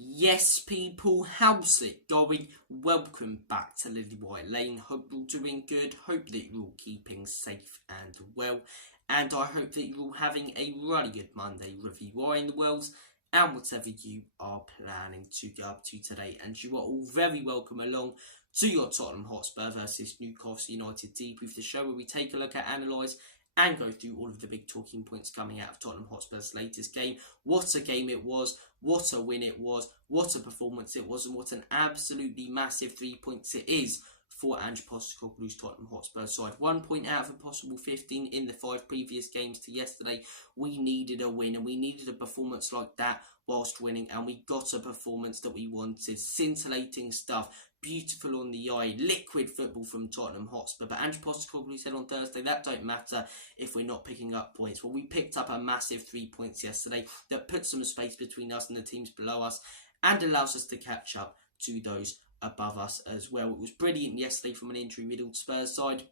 Yes, people, how's it going? Welcome back to Lily White Lane. Hope you're all doing good. Hope that you're all keeping safe and well. And I hope that you're all having a really good Monday, wherever you are in the world, and whatever you are planning to get up to today. And you are all very welcome along to your Tottenham Hotspur versus Newcastle United Debrief, the show where we take a look at, analyse, and go through all of the big talking points coming out of Tottenham Hotspur's latest game. What a game it was, what a win it was, what a performance it was, and what an absolutely massive 3 points it is for Ange Postecoglou's Tottenham Hotspur side. 1 point out of a possible 15 in the 5 previous games to yesterday. We needed a win, and we needed a performance like that whilst winning, and we got a performance that we wanted. Scintillating stuff, beautiful on the eye, liquid football from Tottenham Hotspur. But Ange Postecoglou said on Thursday that don't matter if we're not picking up points. Well, we picked up a massive 3 points yesterday that puts some space between us and the teams below us and allows us to catch up to those above us as well. It was brilliant yesterday from an injury-riddled Spurs side.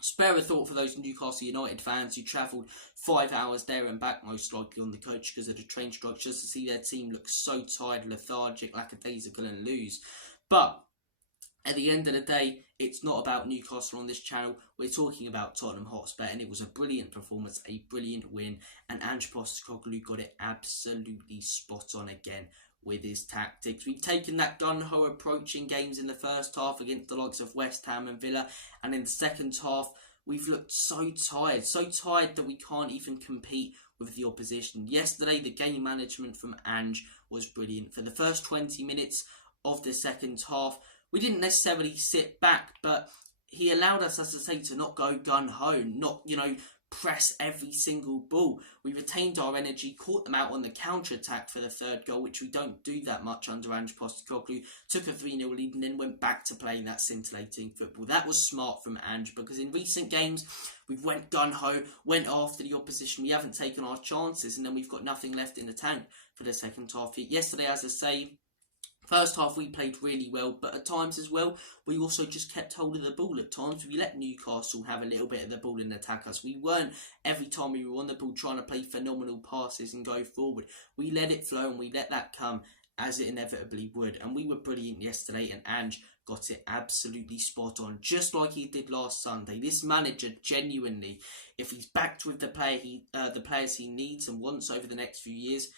Spare a thought for those Newcastle United fans who travelled 5 hours there and back, most likely on the coach because of the train strikes, just to see their team look so tired, lethargic, lackadaisical and lose. But at the end of the day, it's not about Newcastle on this channel. We're talking about Tottenham Hotspur, and it was a brilliant performance, a brilliant win, and Ange Postecoglou got it absolutely spot on again with his tactics. We've taken that gun-ho approach in games in the first half against the likes of West Ham and Villa, and in the second half, we've looked so tired that we can't even compete with the opposition. Yesterday, the game management from Ange was brilliant. For the first 20 minutes of the second half, we didn't necessarily sit back, but he allowed us, as I say, to not go gun-ho, not, press every single ball. We retained our energy, caught them out on the counter-attack for the third goal, which we don't do that much under Ange Postecoglou. Took a 3-0 lead and then went back to playing that scintillating football. That was smart from Ange, because in recent games, we've went gun-ho, went after the opposition. We haven't taken our chances, and then we've got nothing left in the tank for the second half. Yesterday, as I say, first half we played really well, but at times as well, we also just kept hold of the ball. At times we let Newcastle have a little bit of the ball and attack us. We weren't, every time we were on the ball, trying to play phenomenal passes and go forward. We let it flow and we let that come as it inevitably would. And we were brilliant yesterday, and Ange got it absolutely spot on, just like he did last Sunday. This manager genuinely, if he's backed with the players he needs and wants over the next few years,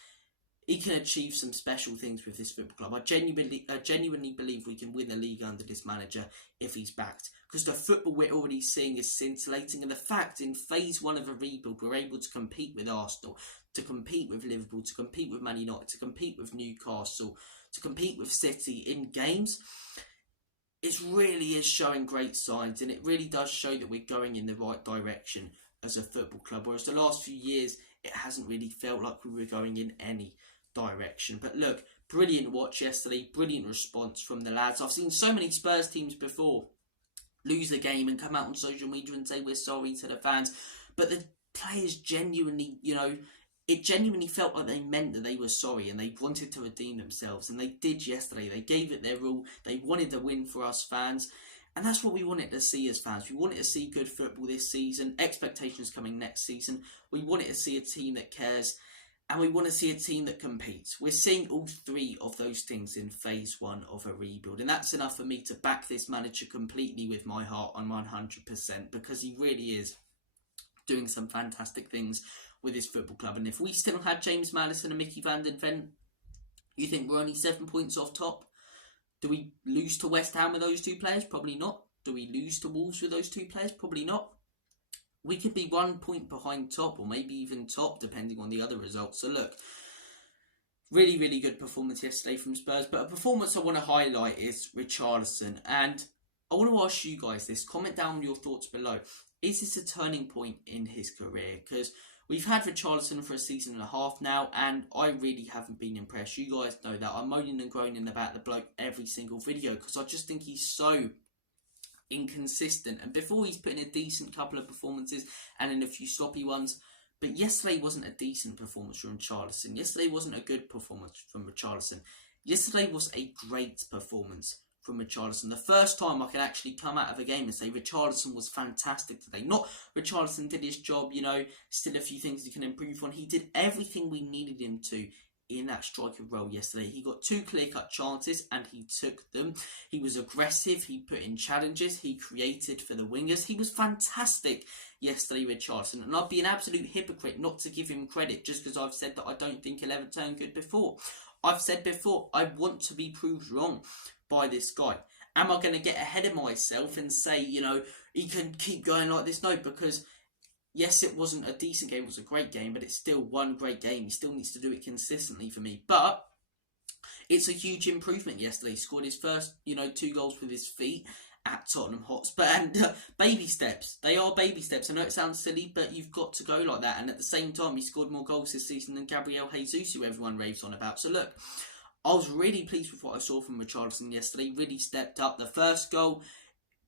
he can achieve some special things with this football club. I genuinely believe we can win the league under this manager if he's backed. Because the football we're already seeing is scintillating. And the fact in phase 1 of a rebuild, we're able to compete with Arsenal, to compete with Liverpool, to compete with Man United, to compete with Newcastle, to compete with City in games. It really is showing great signs. And it really does show that we're going in the right direction as a football club. Whereas the last few years, it hasn't really felt like we were going in any direction. But look, brilliant watch yesterday, brilliant response from the lads. I've seen so many Spurs teams before lose the game and come out on social media and say we're sorry to the fans, but the players genuinely, it genuinely felt like they meant that they were sorry and they wanted to redeem themselves, and they did yesterday. They gave it their all. They wanted the win for us fans, and that's what we wanted to see as fans. We wanted to see good football this season, expectations coming next season. We wanted to see a team that cares, and we want to see a team that competes. We're seeing all 3 of those things in phase 1 of a rebuild. And that's enough for me to back this manager completely with my heart on 100%, because he really is doing some fantastic things with his football club. And if we still had James Maddison and Mickey van den Ven, you think we're only 7 points off top? Do we lose to West Ham with those 2 players? Probably not. Do we lose to Wolves with those 2 players? Probably not. We could be 1 point behind top, or maybe even top, depending on the other results. So look, really, really good performance yesterday from Spurs. But a performance I want to highlight is Richarlison. And I want to ask you guys this. Comment down your thoughts below. Is this a turning point in his career? Because we've had Richarlison for a season and a half now, and I really haven't been impressed. You guys know that. I'm moaning and groaning about the bloke every single video, because I just think he's so inconsistent. And before, he's put in a decent couple of performances and in a few sloppy ones, but yesterday wasn't a decent performance from Richarlison. Yesterday wasn't a good performance from Richarlison. Yesterday was a great performance from Richarlison. The first time I can actually come out of a game and say Richarlison was fantastic today. Not Richarlison did his job, still a few things he can improve on. He did everything we needed him to in that striker role yesterday. He got 2 clear-cut chances and he took them. He was aggressive, he put in challenges, he created for the wingers. He was fantastic yesterday, Richarlison, and I'd be an absolute hypocrite not to give him credit just because I've said that I don't think he'll ever turn good before. I've said before, I want to be proved wrong by this guy. Am I going to get ahead of myself and say, you know, he can keep going like this? No, because yes, it wasn't a decent game, it was a great game, but it's still one great game. He still needs to do it consistently for me. But it's a huge improvement yesterday. He scored his first, 2 goals with his feet at Tottenham Hotspur. And baby steps. They are baby steps. I know it sounds silly, but you've got to go like that. And at the same time, he scored more goals this season than Gabriel Jesus, who everyone raves on about. So look, I was really pleased with what I saw from Richarlison yesterday. Really stepped up. The first goal,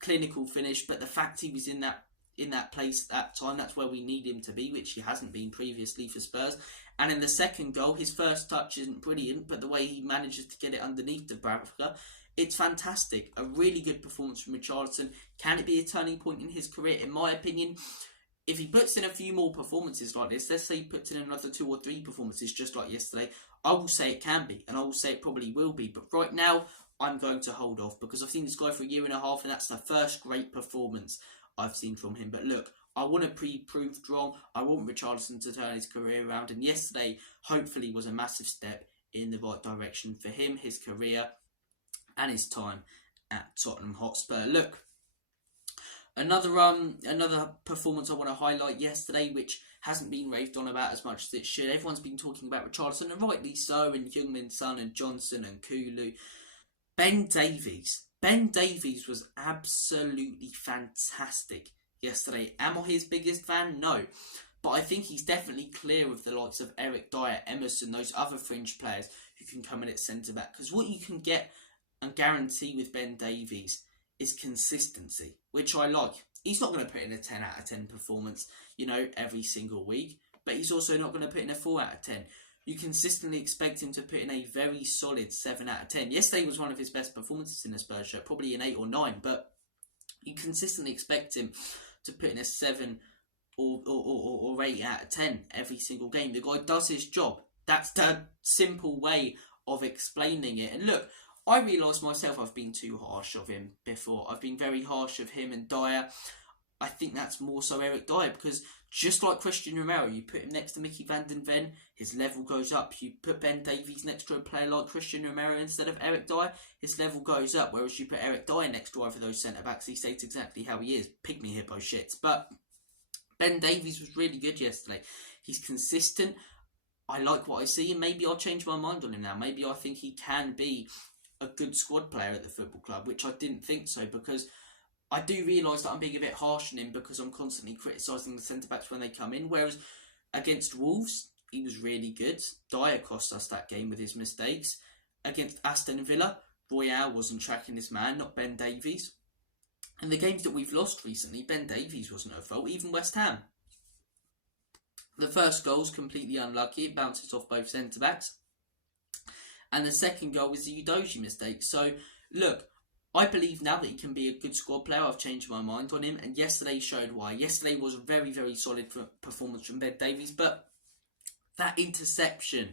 clinical finish, but the fact he was in that place at that time, that's where we need him to be, which he hasn't been previously for Spurs. And in the second goal, his first touch isn't brilliant, but the way he manages to get it underneath the Dubravka, it's fantastic. A really good performance from Richarlison. Can it be a turning point in his career? In my opinion, if he puts in a few more performances like this, let's say he puts in another 2 or 3 performances just like yesterday, I will say it can be, and I will say it probably will be. But right now, I'm going to hold off because I've seen this guy for a year and a half, and that's the first great performance I've seen from him. But look, I want to be proved wrong. I want Richarlison to turn his career around, and yesterday hopefully was a massive step in the right direction for him, his career and his time at Tottenham Hotspur. Look, another performance I want to highlight yesterday, which hasn't been raved on about as much as it should. Everyone's been talking about Richarlison, and rightly so, and Heung-min Son and Johnson and Kulu. Ben Davies. Ben Davies was absolutely fantastic yesterday. Am I his biggest fan? No. But I think he's definitely clear of the likes of Eric Dyer, Emerson, those other fringe players who can come in at centre-back. Because what you can get and guarantee with Ben Davies is consistency, which I like. He's not going to put in a 10 out of 10 performance, every single week. But he's also not going to put in a 4 out of 10. You consistently expect him to put in a very solid 7 out of 10. Yesterday was one of his best performances in a Spurs shirt, probably an 8 or 9, but you consistently expect him to put in a 7 or 8 out of 10 every single game. The guy does his job. That's the simple way of explaining it. And look, I realise myself I've been too harsh of him before. I've been very harsh of him and Dyer. I think that's more so Eric Dyer, because just like Christian Romero, you put him next to Mickey van den Ven, his level goes up. You put Ben Davies next to a player like Christian Romero instead of Eric Dyer, his level goes up. Whereas you put Eric Dyer next to either of those centre-backs, he stays exactly how he is. Pygmy hippo shit. But Ben Davies was really good yesterday. He's consistent. I like what I see, and maybe I'll change my mind on him now. Maybe I think he can be a good squad player at the football club, which I didn't think so, because I do realise that I'm being a bit harsh on him because I'm constantly criticising the centre-backs when they come in, whereas against Wolves, he was really good. Dyer cost us that game with his mistakes. Against Aston Villa, Royale wasn't tracking his man, not Ben Davies. And the games that we've lost recently, Ben Davies wasn't at fault, even West Ham. The first goal's completely unlucky, it bounces off both centre-backs. And the second goal was the Udogie mistake. So, look, I believe now that he can be a good squad player. I've changed my mind on him, and yesterday showed why. Yesterday was a very, very solid performance from Ben Davies, but that interception,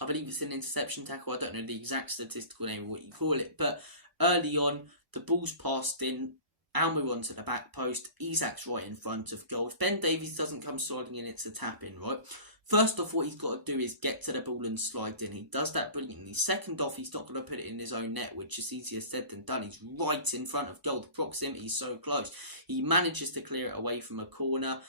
I believe it's an interception tackle, I don't know the exact statistical name of what you call it, but early on, the ball's passed in, Almu onto the back post, Isak's right in front of goal. If Ben Davies doesn't come sliding in, it's a tap-in, right? First off, what he's got to do is get to the ball and slide in. He does that brilliantly. Second off, he's not going to put it in his own net, which is easier said than done. He's right in front of goal. The proximity is so close. He manages to clear it away from a corner,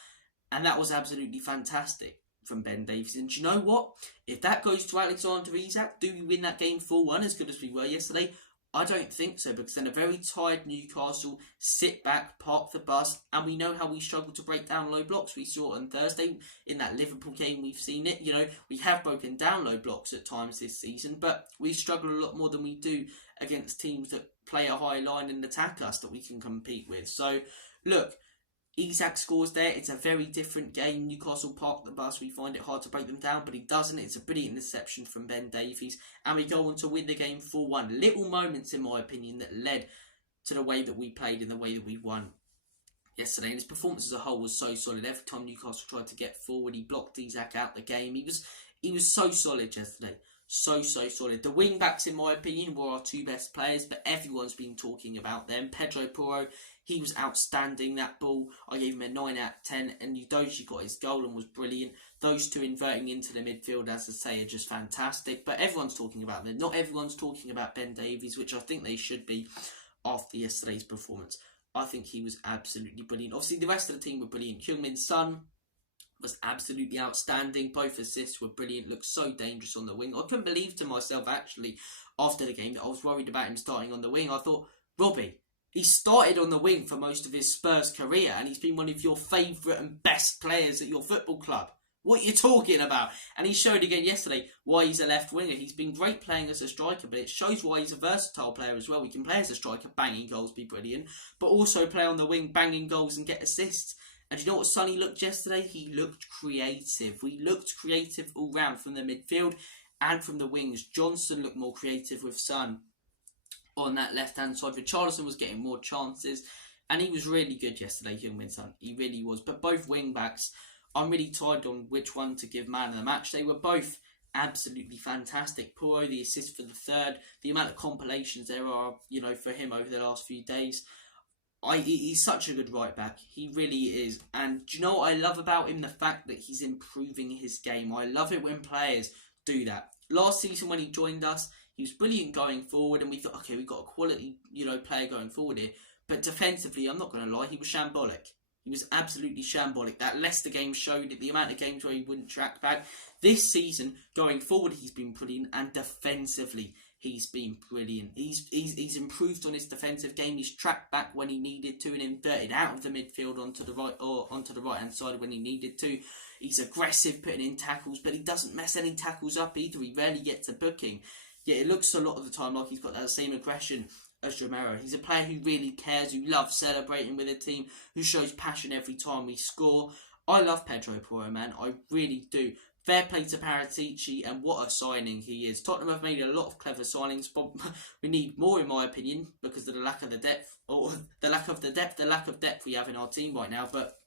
and that was absolutely fantastic from Ben Davies. And do you know what? If that goes to Alexander Isak, do we win that game 4-1 as good as we were yesterday? I don't think so, because then a very tired Newcastle sit back, park the bus, and we know how we struggle to break down low blocks. We saw it on Thursday in that Liverpool game. We've seen it. We have broken down low blocks at times this season, but we struggle a lot more than we do against teams that play a high line and attack us that we can compete with. So, look, Isak scores there. It's a very different game. Newcastle park the bus. We find it hard to break them down, but he doesn't. It's a brilliant interception from Ben Davies. And we go on to win the game 4-1. Little moments, in my opinion, that led to the way that we played and the way that we won yesterday. And his performance as a whole was so solid. Every time Newcastle tried to get forward, he blocked Isak out the game. He was so solid yesterday. so solid. The wing backs, in my opinion, were our two best players, but everyone's been talking about them. Pedro Porro, he was outstanding. That ball, I gave him a 9 out of 10, and Udogie got his goal and was brilliant. Those two inverting into the midfield, as I say, are just fantastic. But everyone's talking about them. Not everyone's talking about Ben Davies, which I think they should be after yesterday's performance. I think he was absolutely brilliant. Obviously, the rest of the team were brilliant. Heung-min Son was absolutely outstanding. Both assists were brilliant. Looked so dangerous on the wing. I couldn't believe to myself, actually, after the game, that I was worried about him starting on the wing. I thought, Robbie, he started on the wing for most of his Spurs career, and he's been one of your favourite and best players at your football club. What are you talking about? And he showed again yesterday why he's a left winger. He's been great playing as a striker, but it shows why he's a versatile player as well. He can play as a striker, banging goals, be brilliant, but also play on the wing, banging goals and get assists. And you know what Sonny looked yesterday? He looked creative. We looked creative all round from the midfield and from the wings. Johnson looked more creative with Son on that left-hand side. Richarlison was getting more chances, and he was really good yesterday, Heung-min Son. He really was. But both wing-backs, I'm really tied on which one to give man of the match. They were both absolutely fantastic. Porro, the assist for the third, the amount of compilations there are, for him over the last few days. He's such a good right back. He really is. And do you know what I love about him? The fact that he's improving his game. I love it when players do that. Last season when he joined us, he was brilliant going forward, and we thought, okay, we've got a quality, player going forward here. But defensively, I'm not going to lie, he was shambolic. He was absolutely shambolic. That Leicester game showed it, the amount of games where he wouldn't track back. This season, going forward, he's been brilliant, and defensively, he's been brilliant. He's improved on his defensive game. He's tracked back when he needed to and inverted out of the midfield onto the right or onto the right hand side when he needed to. He's aggressive, putting in tackles, but he doesn't mess any tackles up either. He rarely gets a booking. Yet it looks a lot of the time like he's got that same aggression as Romero. He's a player who really cares, who loves celebrating with a team, who shows passion every time we score. I love Pedro Porro, man. I really do. Fair play to Paratici, and what a signing he is. Tottenham have made a lot of clever signings, but we need more, in my opinion, because of the lack of the depth, the lack of depth we have in our team right now. But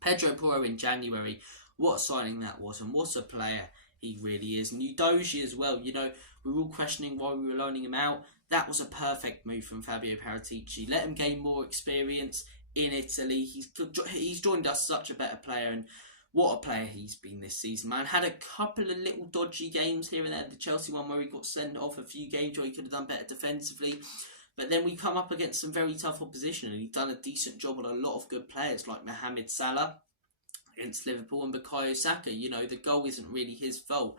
Pedro Porro in January, what a signing that was, and what a player he really is. And Udogie as well, we were all questioning why we were loaning him out. That was a perfect move from Fabio Paratici. Let him gain more experience in Italy. He's joined us such a better player, and what a player he's been this season, man. Had a couple of little dodgy games here and there. The Chelsea one where he got sent off, a few games where he could have done better defensively. But then we come up against some very tough opposition, and he's done a decent job on a lot of good players like Mohamed Salah against Liverpool and Bukayo Saka. The goal isn't really his fault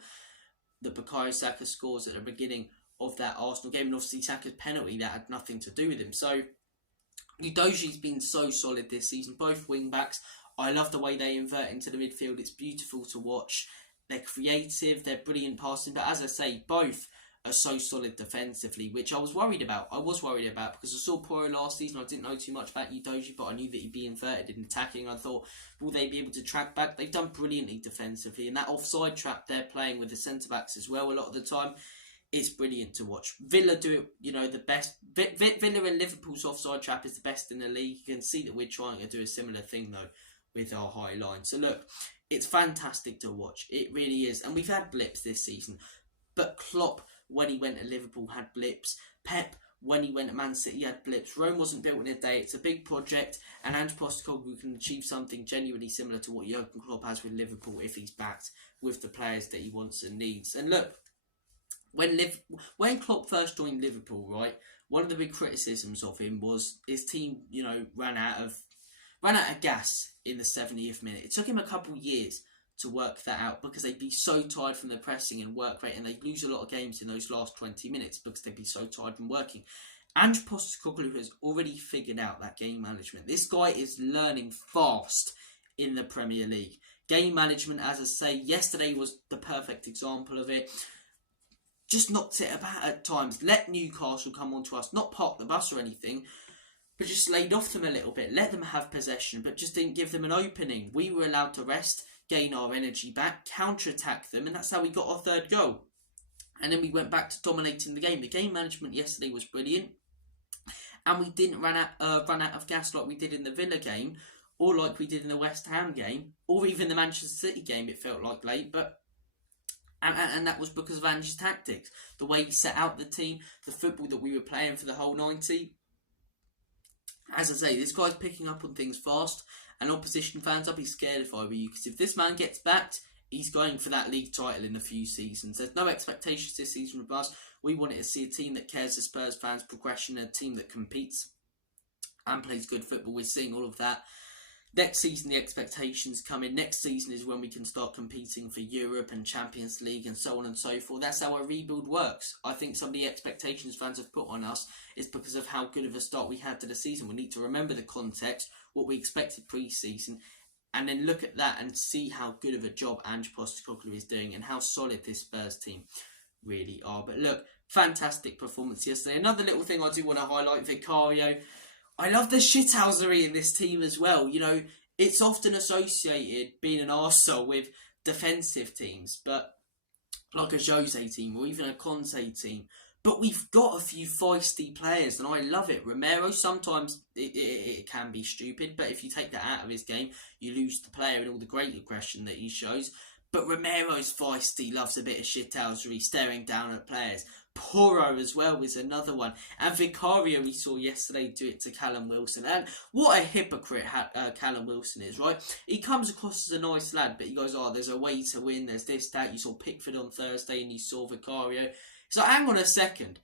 that Bukayo Saka scores at the beginning of that Arsenal game, and obviously Saka's penalty, that had nothing to do with him. So Udogie's been so solid this season. Both wing backs, I love the way they invert into the midfield. It's beautiful to watch. They're creative, they're brilliant passing, but as I say, both are so solid defensively, which I was worried about. Because I saw Porro last season. I didn't know too much about Udogie, but I knew that he'd be inverted in attacking. I thought, will they be able to track back? They've done brilliantly defensively, and that offside trap they're playing with the centre-backs as well a lot of the time, it's brilliant to watch. Villa do it, the best. Villa and Liverpool's offside trap is the best in the league. You can see that we're trying to do a similar thing, though, with our high line. So look, it's fantastic to watch. It really is. And we've had blips this season. But Klopp, when he went to Liverpool, had blips. Pep, when he went to Man City, had blips. Rome wasn't built in a day. It's a big project. And Ange Postecoglou can achieve something genuinely similar to what Jurgen Klopp has with Liverpool if he's backed with the players that he wants and needs. And look, when Klopp first joined Liverpool, right, one of the big criticisms of him was his team, ran out of gas in the 70th minute. It took him a couple of years to work that out because they'd be so tired from the pressing and work rate, and they'd lose a lot of games in those last 20 minutes because they'd be so tired from working. Ange Postecoglou has already figured out that game management. This guy is learning fast in the Premier League. Game management, as I say, yesterday was the perfect example of it. Just knocked it about at times. Let Newcastle come onto us, not park the bus or anything, but just laid off them a little bit. Let them have possession, but just didn't give them an opening. We were allowed to rest, gain our energy back, counter-attack them, and that's how we got our third goal. And then we went back to dominating the game. The game management yesterday was brilliant, and we didn't run out of gas like we did in the Villa game, or like we did in the West Ham game, or even the Manchester City game. It felt like late, but And that was because of Ange's tactics. The way he set out the team, the football that we were playing for the whole 90. As I say, this guy's picking up on things fast, and opposition fans, I'd be scared if I were you, because if this man gets backed, he's going for that league title in a few seasons. There's no expectations this season with us. We wanted to see a team that cares as Spurs fans, progression, a team that competes and plays good football. We're seeing all of that. Next season, the expectations come in. Next season is when we can start competing for Europe and Champions League and so on and so forth. That's how a rebuild works. I think some of the expectations fans have put on us is because of how good of a start we had to the season. We need to remember the context, what we expected pre-season, and then look at that and see how good of a job Ange Postecoglou is doing and how solid this Spurs team really are. But look, fantastic performance yesterday. Another little thing I do want to highlight, Vicario. I love the shithousery in this team as well. You know, it's often associated, being an Arsenal, with defensive teams, but like a Jose team or even a Conte team. But we've got a few feisty players, and I love it. Romero, sometimes it can be stupid, but if you take that out of his game, you lose the player and all the great aggression that he shows. But Romero's feisty, loves a bit of shithousery, staring down at players. Porro as well is another one. And Vicario, we saw yesterday, do it to Callum Wilson. And what a hypocrite Callum Wilson is, right? He comes across as a nice lad, but he goes, oh, there's a way to win, there's this, that. You saw Pickford on Thursday and you saw Vicario. So hang on a second.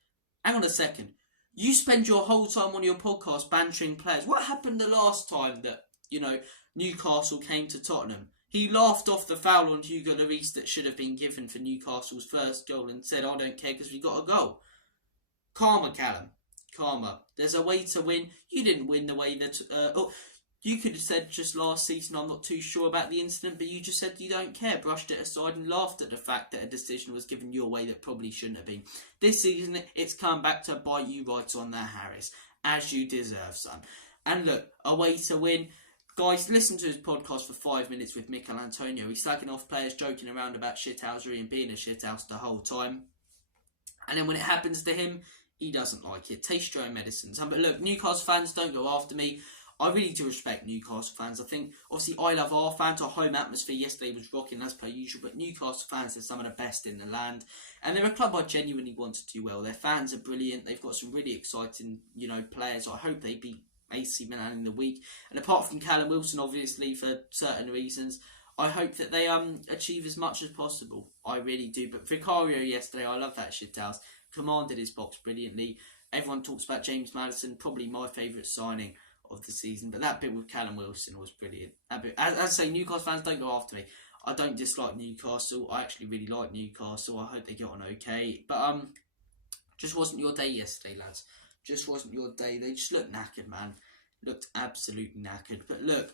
You spend your whole time on your podcast bantering players. What happened the last time that, you know, Newcastle came to Tottenham? He laughed off the foul on Hugo Lloris that should have been given for Newcastle's first goal and said, I don't care because we got a goal. Karma, Callum. Karma. There's a way to win. You didn't win the way that... you could have said just last season, I'm not too sure about the incident, but you just said you don't care, brushed it aside and laughed at the fact that a decision was given your way that probably shouldn't have been. This season, it's come back to bite you right on the Harris, as you deserve, son. And look, a way to win... Guys, listen to his podcast for 5 minutes with Mikel Antonio. He's slagging off players, joking around about shithousery and being a shithouse the whole time. And then when it happens to him, he doesn't like it. Taste your own medicine. But look, Newcastle fans, don't go after me. I really do respect Newcastle fans. I think, obviously, I love our fans. Our home atmosphere yesterday was rocking as per usual. But Newcastle fans are some of the best in the land. And they're a club I genuinely want to do well. Their fans are brilliant. They've got some really exciting, players. I hope they beat AC Milan in the week, and apart from Callum Wilson, obviously for certain reasons, I hope that they achieve as much as possible. I really do. But Vicario yesterday, I love that shithouse. Commanded his box brilliantly. Everyone talks about James Maddison, probably my favourite signing of the season. But that bit with Callum Wilson was brilliant. That bit, as I say, Newcastle fans, don't go after me. I don't dislike Newcastle. I actually really like Newcastle. I hope they get on okay. But just wasn't your day yesterday, lads. Just wasn't your day. They just looked knackered, man. Looked absolutely knackered. But look,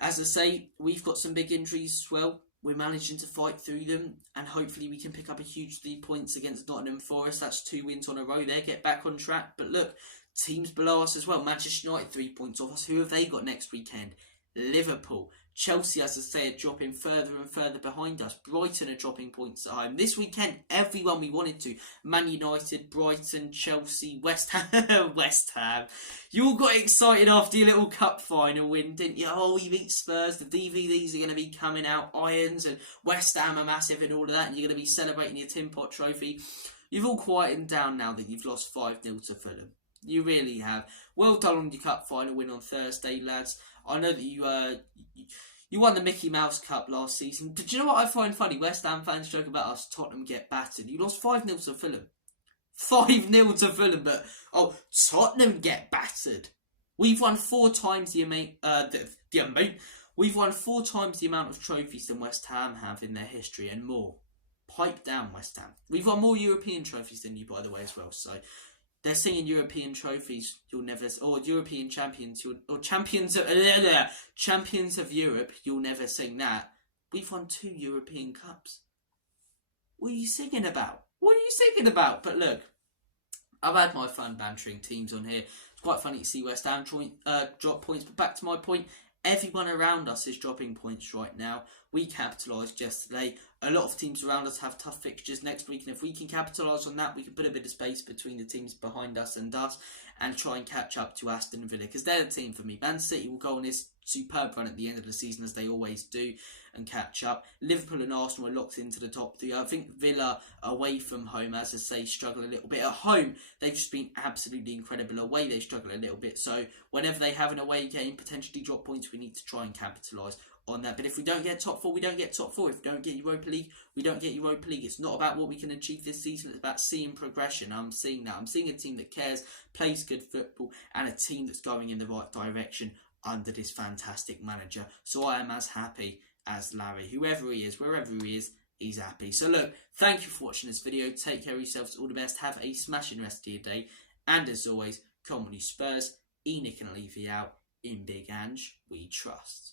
as I say, we've got some big injuries as well. We're managing to fight through them, and hopefully we can pick up a huge 3 points against Nottingham Forest. That's 2 wins on a row there. Get back on track. But look, teams below us as well. Manchester United 3 points off us. Who have they got next weekend? Liverpool. Chelsea, as I say, are dropping further and further behind us. Brighton are dropping points at home. This weekend, everyone we wanted to. Man United, Brighton, Chelsea, West Ham. West Ham. You all got excited after your little cup final win, didn't you? Oh, you beat Spurs. The DVDs are going to be coming out. Irons and West Ham are massive and all of that. And you're going to be celebrating your Tin Pot trophy. You've all quietened down now that you've lost 5-0 to Fulham. You really have. Well done on your cup final win on Thursday, lads. I know that you won the Mickey Mouse Cup last season. But do you know what I find funny? West Ham fans joke about us, Tottenham get battered. You lost 5-0 to Fulham. 5-0 to Fulham, but Tottenham get battered. We've won 4 times the amount. We've won 4 times the amount of trophies than West Ham have in their history and more. Pipe down, West Ham. We've won more European trophies than you, by the way, as well. So they're singing European trophies you'll never, or European champions, or champions of Europe. You'll never sing that. We've won 2 European Cups. What are you singing about? But look, I've had my fun bantering teams on here. It's quite funny to see West Ham drop points. But back to my point, everyone around us is dropping points right now. We capitalised yesterday. A lot of teams around us have tough fixtures next week, and if we can capitalise on that, we can put a bit of space between the teams behind us and try and catch up to Aston Villa, because they're the team for me. Man City will go on this superb run at the end of the season, as they always do, and catch up. Liverpool and Arsenal are locked into the top three. I think Villa away from home, as I say, struggle a little bit. At home, they've just been absolutely incredible. Away, they struggle a little bit. So whenever they have an away game, potentially drop points, we need to try and capitalise on that. But if we don't get top four, we don't get top four. If we don't get Europa League, we don't get Europa League. It's not about what we can achieve this season. It's about seeing progression. I'm seeing that. I'm seeing a team that cares, plays good football, and a team that's going in the right direction under this fantastic manager. So I am as happy as Larry. Whoever he is, wherever he is, he's happy. So look, thank you for watching this video. Take care of yourselves. All the best. Have a smashing rest of your day. And as always, come on you Spurs. Nick and Levy out. In Big Ange, we trust.